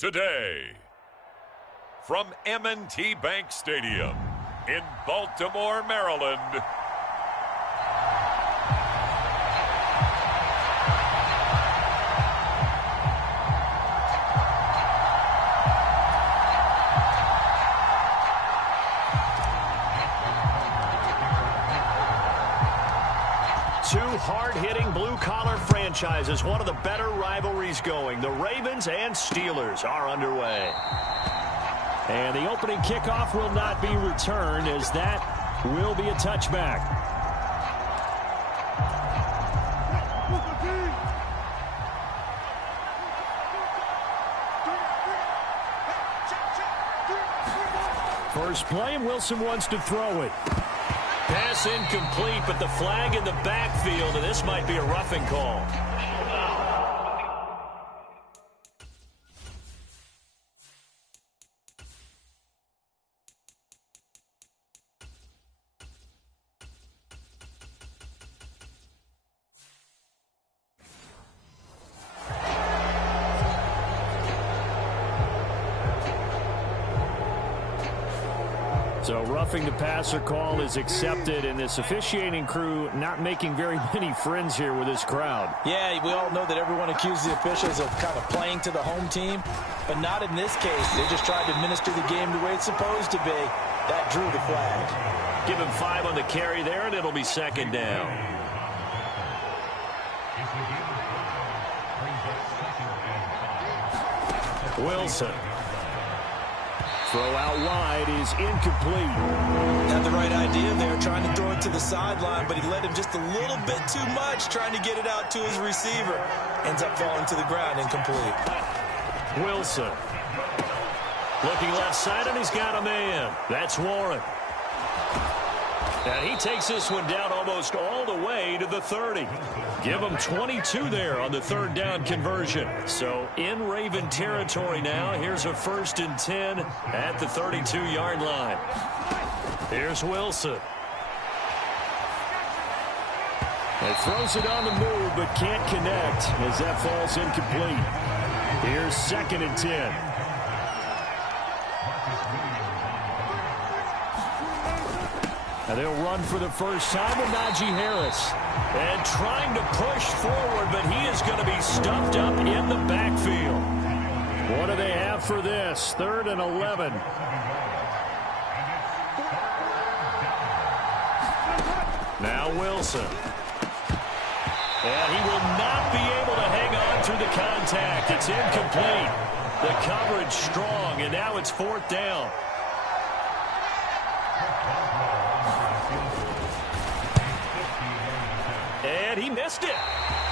today. From M&T Bank Stadium in Baltimore, Maryland, two hard-hitting blue-collar franchises, one of the better rivalries going. The Ravens and Steelers are underway. And the opening kickoff will not be returned, as that will be a touchback. First play, and Wilson wants to throw it. Pass incomplete, but the flag in the backfield, and this might be a roughing call. So roughing the passer call is accepted, and this officiating crew not making very many friends here with this crowd. Yeah, we all know that everyone accuses the officials of kind of playing to the home team, but not in this case. They just tried to administer the game the way it's supposed to be. That drew the flag. Give him 5 on the carry there, and it'll be second down. Wilson. Throw out wide is incomplete. Had the right idea there, trying to throw it to the sideline, but he led him just a little bit too much, trying to get it out to his receiver. Ends up falling to the ground, incomplete. Wilson. Looking left side, and he's got a man. That's Warren. And he takes this one down almost all the way to the 30. Give him 22 there on the third down conversion. So in Raven territory now. Here's a 1st and 10 at the 32-yard line. Here's Wilson. It throws it on the move, but can't connect as that falls incomplete. Here's 2nd and 10. And they'll run for the first time with Najee Harris. And trying to push forward, but he is going to be stuffed up in the backfield. What do they have for this? 3rd and 11. Now Wilson. And he will not be able to hang on through the contact. It's incomplete. The coverage strong, and now it's 4th down. And he missed it.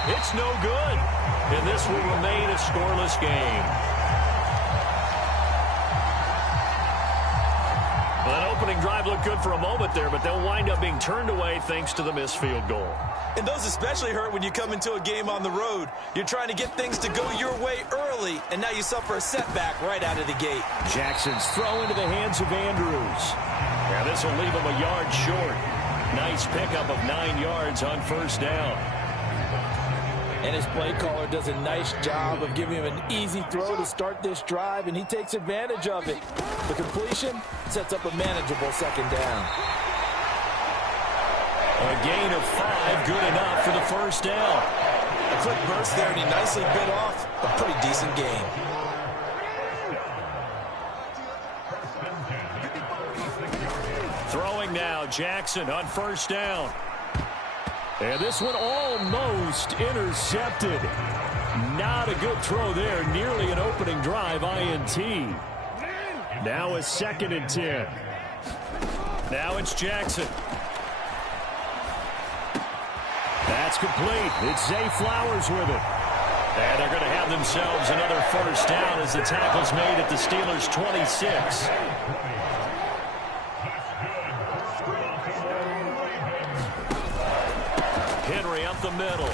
It's no good. And this will remain a scoreless game. Well, that opening drive looked good for a moment there, but they'll wind up being turned away thanks to the missed field goal. And those especially hurt when you come into a game on the road. You're trying to get things to go your way early, and now you suffer a setback right out of the gate. Jackson's throw into the hands of Andrews. Yeah, this will leave him a yard short. Nice pickup of 9 yards on 1st down. And his play caller does a nice job of giving him an easy throw to start this drive, and he takes advantage of it. The completion sets up a manageable 2nd down. A gain of 5, good enough for the 1st down. A quick burst there, and he nicely bit off a pretty decent gain. Throwing now, Jackson on 1st down. And this one almost intercepted. Not a good throw there. Nearly an opening drive, INT. Now a 2nd and 10. Now it's Jackson. That's complete. It's Zay Flowers with it. And they're going to have themselves another 1st down as the tackle's made at the Steelers' 26. Henry up the middle.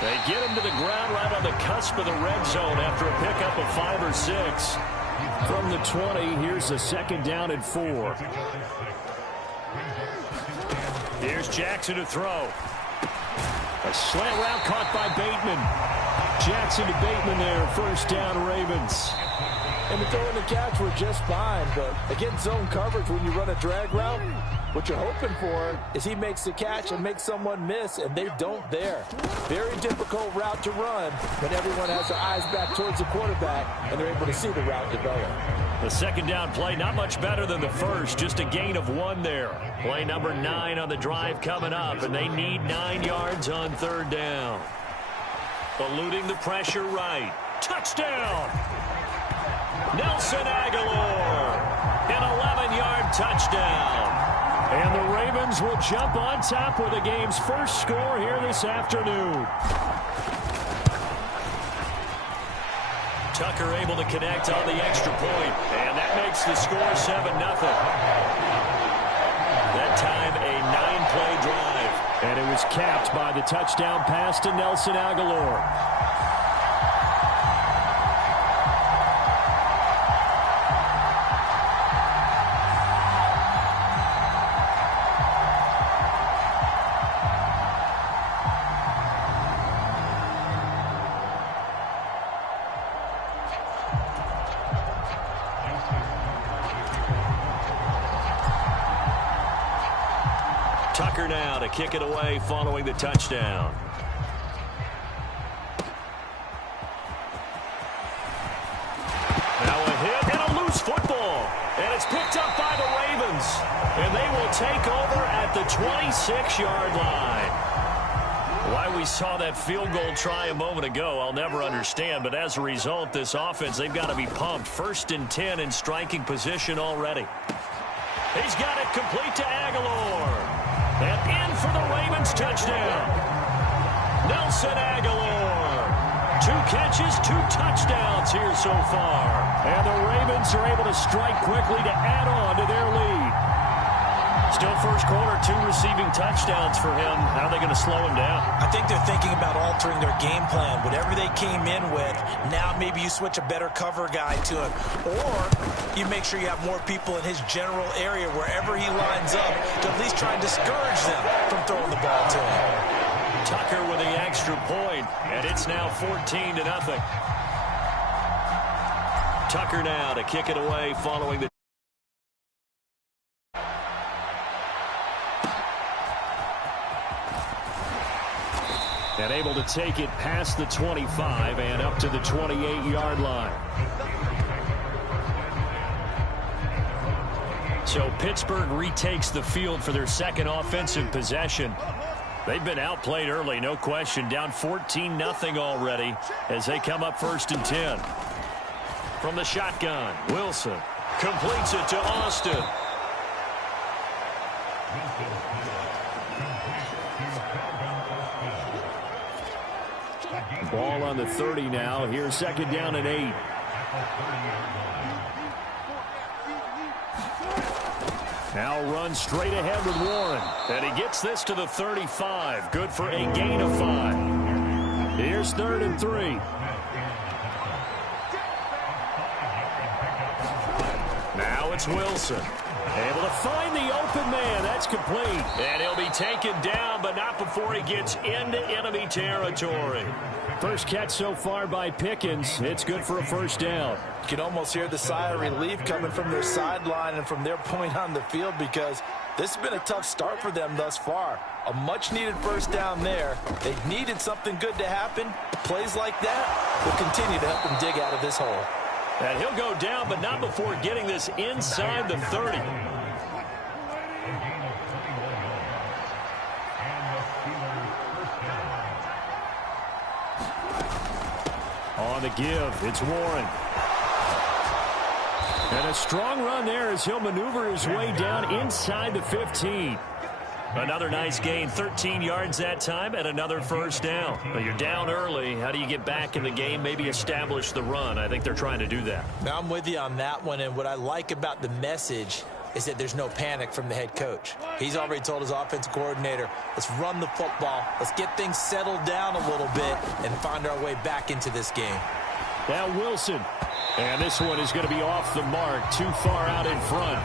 They get him to the ground right on the cusp of the red zone after a pickup of 5 or 6. From the 20, here's a 2nd down and 4. Here's Jackson to throw. A slant route caught by Bateman. Jackson to Bateman there. First down, Ravens. And the throw and the catch were just fine, but against zone coverage when you run a drag route, what you're hoping for is he makes the catch and makes someone miss, and they don't there. Very difficult route to run when everyone has their eyes back towards the quarterback and they're able to see the route develop. The second down play, not much better than the first, just a gain of 1 there. Play number 9 on the drive coming up, and they need 9 yards on third down. Eluding the pressure right. Touchdown! Nelson Aguilar, an 11-yard touchdown. And the Ravens will jump on top with the game's first score here this afternoon. Tucker able to connect on the extra point, and that makes the score 7-0. That time a 9-play drive. And it was capped by the touchdown pass to Nelson Aguilar. Tucker now to kick it away following the touchdown. Now a hit and a loose football. And it's picked up by the Ravens. And they will take over at the 26-yard line. Why we saw that field goal try a moment ago, I'll never understand. But as a result, this offense, they've got to be pumped. 1st and 10 in striking position already. He's got it complete to Aguilar. And in for the Ravens touchdown. Nelson Aguilar. 2 catches, 2 touchdowns here so far. And the Ravens are able to strike quickly to add on to their lead. Still first quarter, 2 receiving touchdowns for him. How are they going to slow him down? I think they're thinking about altering their game plan. Whatever they came in with, now maybe you switch a better cover guy to him. Or you make sure you have more people in his general area wherever he lines up to at least try and discourage them from throwing the ball to him. Tucker with the extra point, and it's now 14-0. Tucker now to kick it away following the and able to take it past the 25 and up to the 28-yard line. So Pittsburgh retakes the field for their second offensive possession. They've been outplayed early, no question. Down 14-0 already as they come up 1st and 10. From the shotgun, Wilson completes it to Austin. Ball on the 30 now. Here's 2nd down and 8. Now runs straight ahead with Warren. And he gets this to the 35. Good for a gain of 5. Here's 3rd and 3. Now it's Wilson. Able to find the open man. That's complete. And he'll be taken down, but not before he gets into enemy territory. First catch so far by Pickens. It's good for a 1st down. You can almost hear the sigh of relief coming from their sideline and from their point on the field because this has been a tough start for them thus far. A much-needed 1st down there. They needed something good to happen. Plays like that will continue to help them dig out of this hole. And he'll go down, but not before getting this inside the 30. On the give, it's Warren. And a strong run there as he'll maneuver his way down inside the 15. Another nice gain, 13 yards that time, and another 1st down. But you're down early. How do you get back in the game, maybe establish the run? I think they're trying to do that. Now, I'm with you on that one, and what I like about the message is that there's no panic from the head coach. He's already told his offensive coordinator, let's run the football, let's get things settled down a little bit, and find our way back into this game. Now Wilson. And this one is going to be off the mark, too far out in front.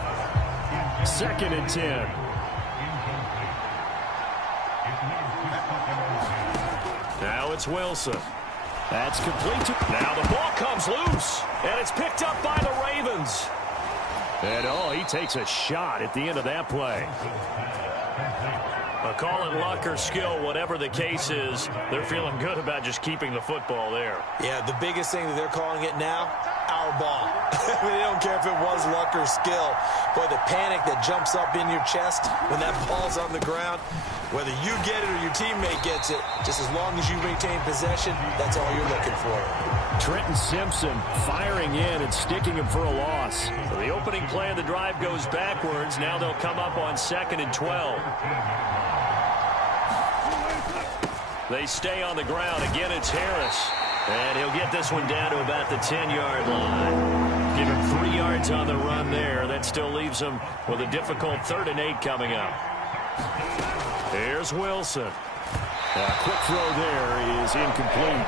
2nd and 10. Now it's Wilson. That's complete. Now the ball comes loose, and it's picked up by the Ravens. And, he takes a shot at the end of that play. Call it luck or skill, whatever the case is, they're feeling good about just keeping the football there. Yeah, the biggest thing that they're calling it now, our ball. They don't care if it was luck or skill. Boy, the panic that jumps up in your chest when that ball's on the ground, whether you get it or your teammate gets it, just as long as you maintain possession, that's all you're looking for. Trenton Simpson firing in and sticking him for a loss. The opening play of the drive goes backwards. Now they'll come up on 2nd and 12. They stay on the ground. Again, it's Harris. And he'll get this one down to about the 10-yard line. Give him 3 yards on the run there. That still leaves him with a difficult 3rd and 8 coming up. Here's Wilson. A quick throw there is incomplete.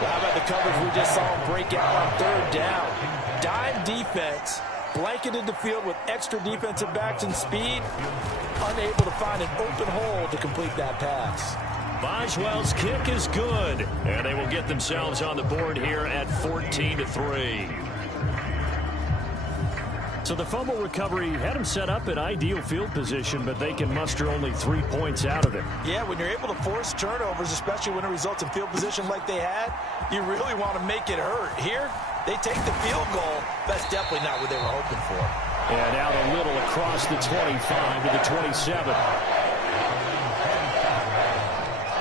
Well, how about the coverage we just saw him break out on 3rd down? Dime defense, blanketed the field with extra defensive backs and speed, unable to find an open hole to complete that pass. Boswell's kick is good, and they will get themselves on the board here at 14-3. So the fumble recovery had them set up in ideal field position, but they can muster only 3 points out of it. Yeah, when you're able to force turnovers, especially when it results in field position like they had, you really want to make it hurt. Here, they take the field goal. That's definitely not what they were hoping for. And out a little across the 25 to the 27.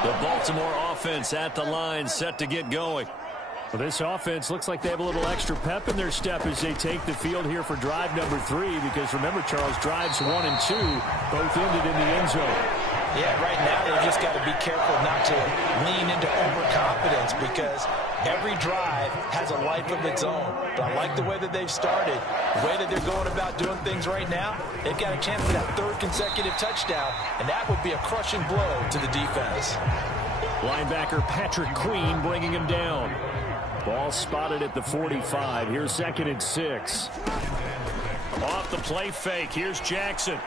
The Baltimore offense at the line, set to get going. Well, this offense looks like they have a little extra pep in their step as they take the field here for drive number 3, because remember, Charles, drives 1 and 2 both ended in the end zone. Yeah, right now they've just got to be careful not to lean into overconfidence, because every drive has a life of its own. But I like the way that they've started, the way that they're going about doing things right now. They've got a chance for that 3rd consecutive touchdown, and that would be a crushing blow to the defense. Linebacker Patrick Queen bringing him down. Ball spotted at the 45. Here's 2nd and 6. Off the play fake. Here's Jackson.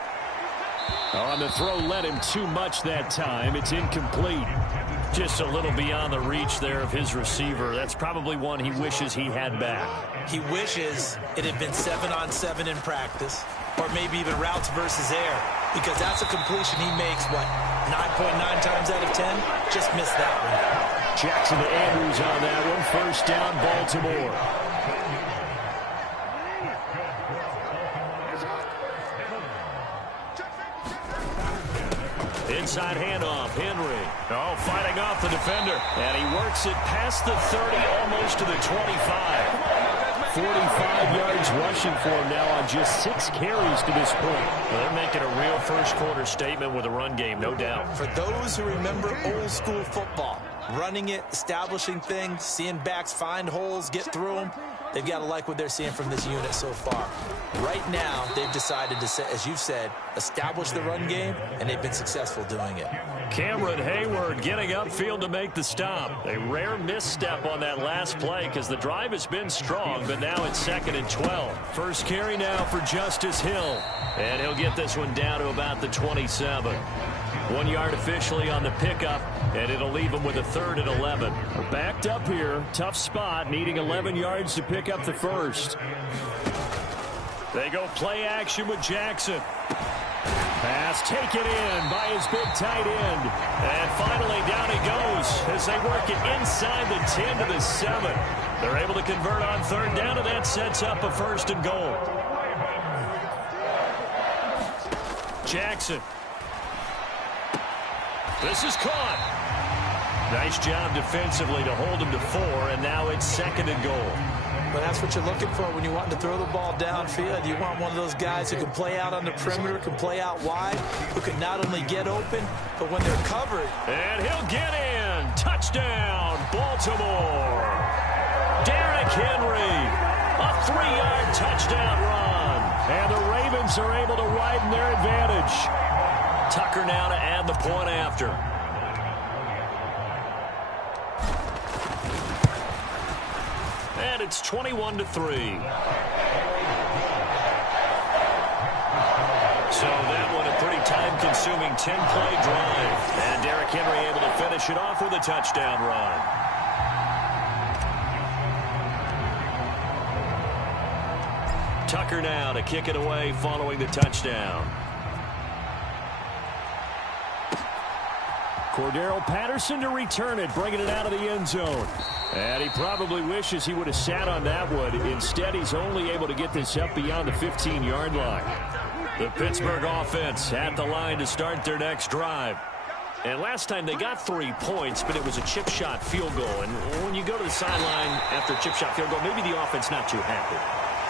On the throw, led him too much that time. It's incomplete. Just a little beyond the reach there of his receiver. That's probably one he wishes he had back. He wishes it had been 7-on-7 in practice, or maybe even routes versus air, because that's a completion he makes, 9.9 times out of 10? Just missed that one. Jackson to Andrews on that one. 1st down, Baltimore. Inside handoff, Henry. Fighting off the defender. And he works it past the 30, almost to the 25. 45 yards rushing for him now on just 6 carries to this point. Well, they're making a real first-quarter statement with a run game, no doubt. For those who remember old-school football, running it, establishing things, seeing backs find holes, get through them, they've got to like what they're seeing from this unit so far. Right now, they've decided to, as you've said, establish the run game, and they've been successful doing it. Cameron Hayward getting upfield to make the stop. A rare misstep on that last play because the drive has been strong, but now it's 2nd and 12. First carry now for Justice Hill. And he'll get this one down to about the 27. 1 yard officially on the pickup, and it'll leave him with a 3rd and 11. Backed up here, tough spot, needing 11 yards to pick up the first. They go play action with Jackson. Pass taken in by his big tight end. And finally down he goes as they work it inside the 10 to the 7. They're able to convert on 3rd down, and that sets up a 1st and goal. Jackson. This is caught. Nice job defensively to hold him to 4, and now it's 2nd and goal. But that's what you're looking for when you want to throw the ball downfield. You want one of those guys who can play out on the perimeter, can play out wide, who can not only get open, but when they're covered. And he'll get in. Touchdown, Baltimore. Derrick Henry, a 3-yard touchdown run. And the Ravens are able to widen their advantage. Tucker now to add the point after. And it's 21-3. So that one a pretty time-consuming 10-play drive. And Derrick Henry able to finish it off with a touchdown run. Tucker now to kick it away following the touchdown. Cordero Patterson to return it, bringing it out of the end zone. And he probably wishes he would have sat on that one. Instead, he's only able to get this up beyond the 15-yard line. The Pittsburgh offense at the line to start their next drive. And last time they got 3 points, but it was a chip shot field goal. And when you go to the sideline after a chip shot field goal, maybe the offense not too happy.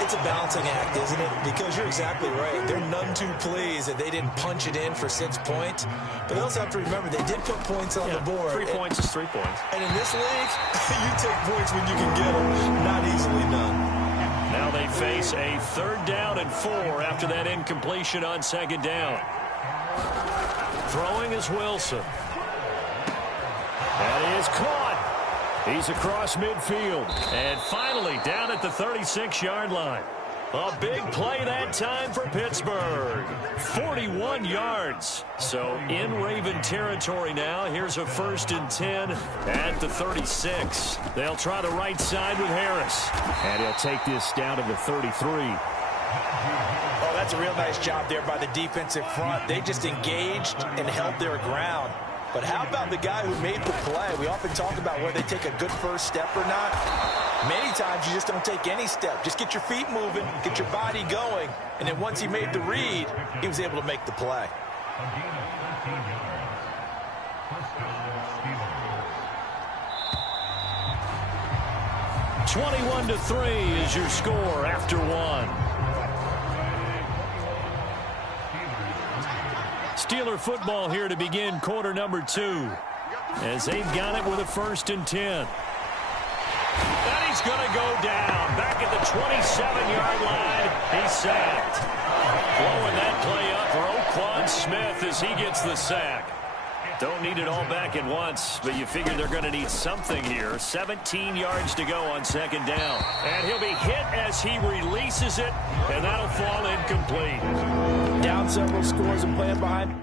It's a balancing act, isn't it? Because you're exactly right. They're none too pleased that they didn't punch it in for 6 points. But they also have to remember they did put points on the board. 3 points is 3 points. And in this league, you take points when you can get them. Not easily done. Now they face a 3rd down and 4 after that incompletion on 2nd down. Throwing is Wilson. That is caught. He's across midfield. And finally down at the 36-yard line. A big play that time for Pittsburgh. 41 yards. So in Raven territory now. Here's a 1st and 10 at the 36. They'll try the right side with Harris. And he'll take this down to the 33. Oh, that's a real nice job there by the defensive front. They just engaged and held their ground. But how about the guy who made the play? We often talk about whether they take a good first step or not. Many times you just don't take any step. Just get your feet moving, get your body going. And then once he made the read, he was able to make the play. (21-3) is your score after 1. Steeler football here to begin quarter number 2. As they've got it with a 1st and 10. And he's going to go down. Back at the 27-yard line. He's sacked. Blowing that play up for Roquan Smith as he gets the sack. Don't need it all back at once, but you figure they're going to need something here. 17 yards to go on 2nd down. And he'll be hit as he releases it, and that'll fall incomplete. Down several scores and playing behind.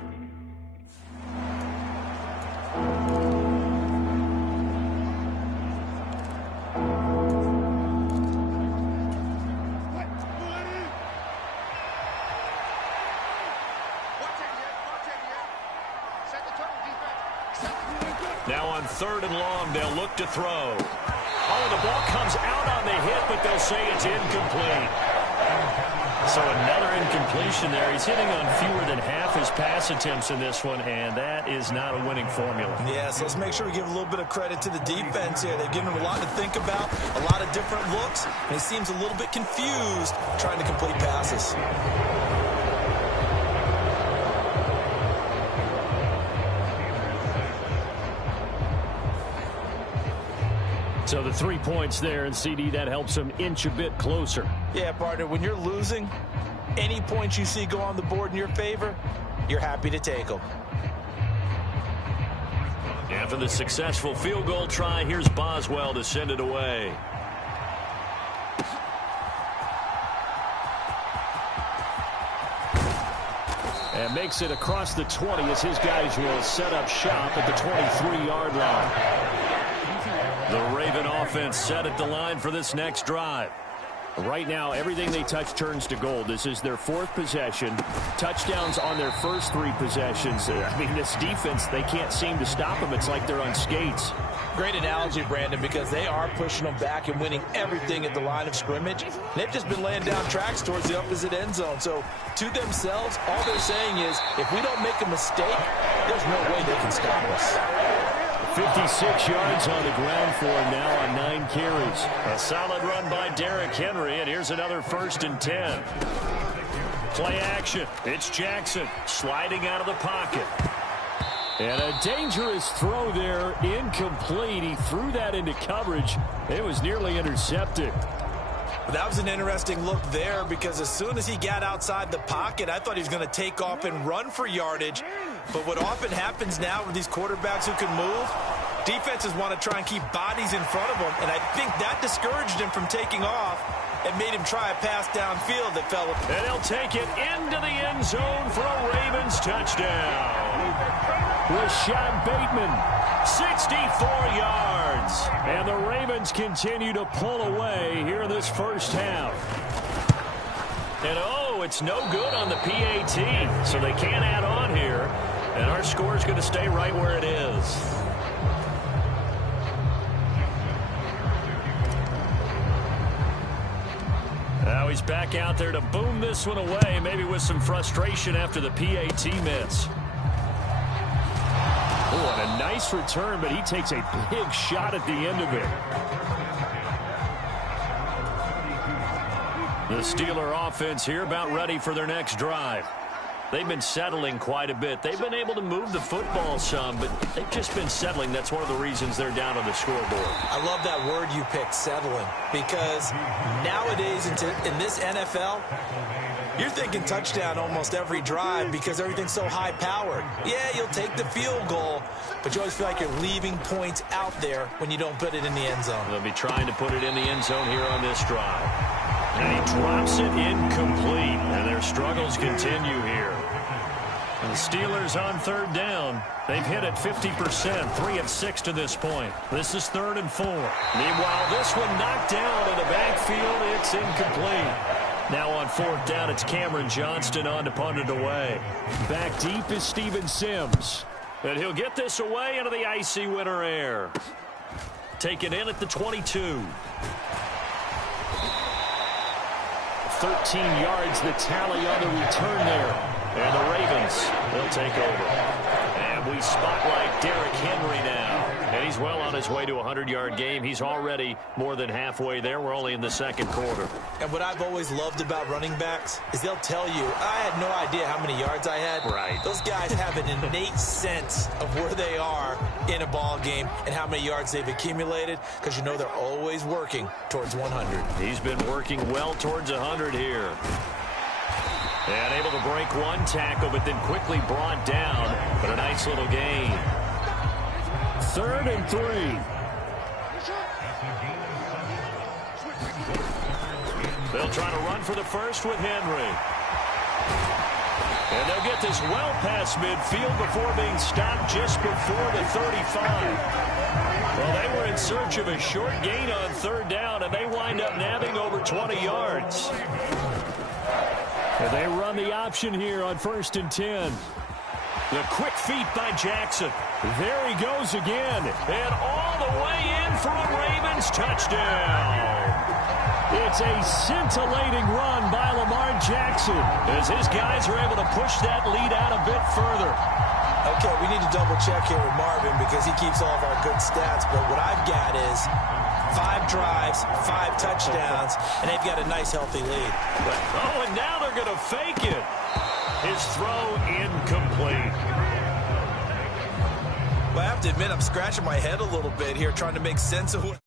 Now on 3rd and long, they'll look to throw. Oh, the ball comes out on the hit, but they'll say it's incomplete. So another incompletion there. He's hitting on fewer than half his pass attempts in this one, and that is not a winning formula. Yeah, so let's make sure we give a little bit of credit to the defense here. They've given him a lot to think about, a lot of different looks, and he seems a little bit confused trying to complete passes. So the 3 points there, and CD, that helps him inch a bit closer. Yeah, partner, when you're losing, any points you see go on the board in your favor, you're happy to take them. After the successful field goal try, here's Boswell to send it away. And makes it across the 20 as his guys will set up shop at the 23-yard line. The Raven offense set at the line for this next drive. Right now, everything they touch turns to gold. This is their 4th possession. Touchdowns on their first 3 possessions. I mean, this defense, they can't seem to stop them. It's like they're on skates. Great analogy, Brandon, because they are pushing them back and winning everything at the line of scrimmage. They've just been laying down tracks towards the opposite end zone. So, to themselves, all they're saying is, if we don't make a mistake, there's no way they can stop us. 56 yards on the ground for him now on 9 carries. A solid run by Derrick Henry, and here's another 1st and 10. Play action. It's Jackson sliding out of the pocket. And a dangerous throw there, incomplete. He threw that into coverage. It was nearly intercepted. That was an interesting look there because as soon as he got outside the pocket, I thought he was going to take off and run for yardage. But what often happens now with these quarterbacks who can move, defenses want to try and keep bodies in front of them, and I think that discouraged him from taking off and made him try a pass downfield that fell. And he'll take it into the end zone for a Ravens touchdown. Rashad Bateman, 64 yards. And the Ravens continue to pull away here in this first half. And oh, it's no good on the PAT, so they can't add on here. And our score is going to stay right where it is. Now he's back out there to boom this one away, maybe with some frustration after the PAT miss. Oh, and a nice return, but he takes a big shot at the end of it. The Steeler offense here about ready for their next drive. They've been settling quite a bit. They've been able to move the football some, but they've just been settling. That's one of the reasons they're down on the scoreboard. I love that word you picked, settling, because nowadays in this NFL, you're thinking touchdown almost every drive because everything's so high-powered. Yeah, you'll take the field goal, but you always feel like you're leaving points out there when you don't put it in the end zone. They'll be trying to put it in the end zone here on this drive. And he drops it incomplete, and their struggles continue here. And the Steelers on third down. They've hit it 50%, 3 of 6 to this point. This is 3rd and 4. Meanwhile, this one knocked down in the backfield. It's incomplete. Now on 4th down, it's Cameron Johnston on to punt it away. Back deep is Steven Sims. And he'll get this away into the icy winter air. Taken in at the 22. 13 yards the tally on the return there. And the Ravens, they'll take over. And we spotlight Derrick Henry now. And he's well on his way to a 100-yard game. He's already more than halfway there. We're only in the second quarter. And what I've always loved about running backs is they'll tell you, I had no idea how many yards I had. Right. Those guys have an innate sense of where they are in a ball game and how many yards they've accumulated, because you know they're always working towards 100. He's been working well towards 100 here. And able to break one tackle, but then quickly brought down. But a nice little gain. 3rd and 3. They'll try to run for the first with Henry. And they'll get this well past midfield before being stopped just before the 35. Well, they were in search of a short gain on 3rd down, and they wind up nabbing over 20 yards. And they run the option here on 1st and 10. The quick feet by Jackson. There he goes again. And all the way in for a Ravens touchdown. It's a scintillating run by Lamar Jackson as his guys are able to push that lead out a bit further. Okay, we need to double check here with Marvin because he keeps all of our good stats. But what I've got is 5 drives, 5 touchdowns, and they've got a nice healthy lead. Oh, and now they're going to fake it. His throw incomplete. Well, I have to admit, I'm scratching my head a little bit here trying to make sense of what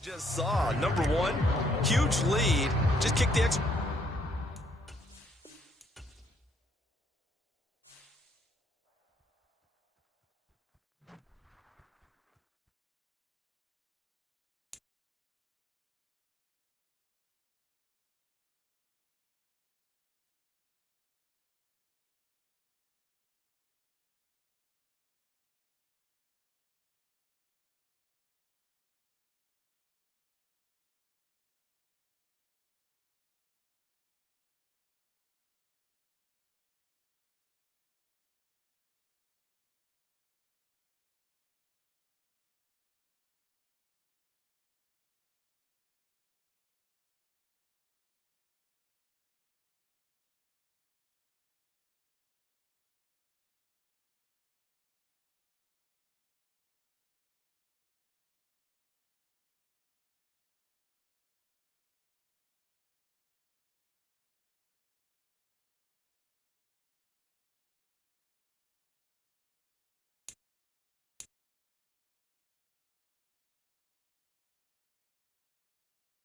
just saw. Number one, huge lead. Just kick the extra.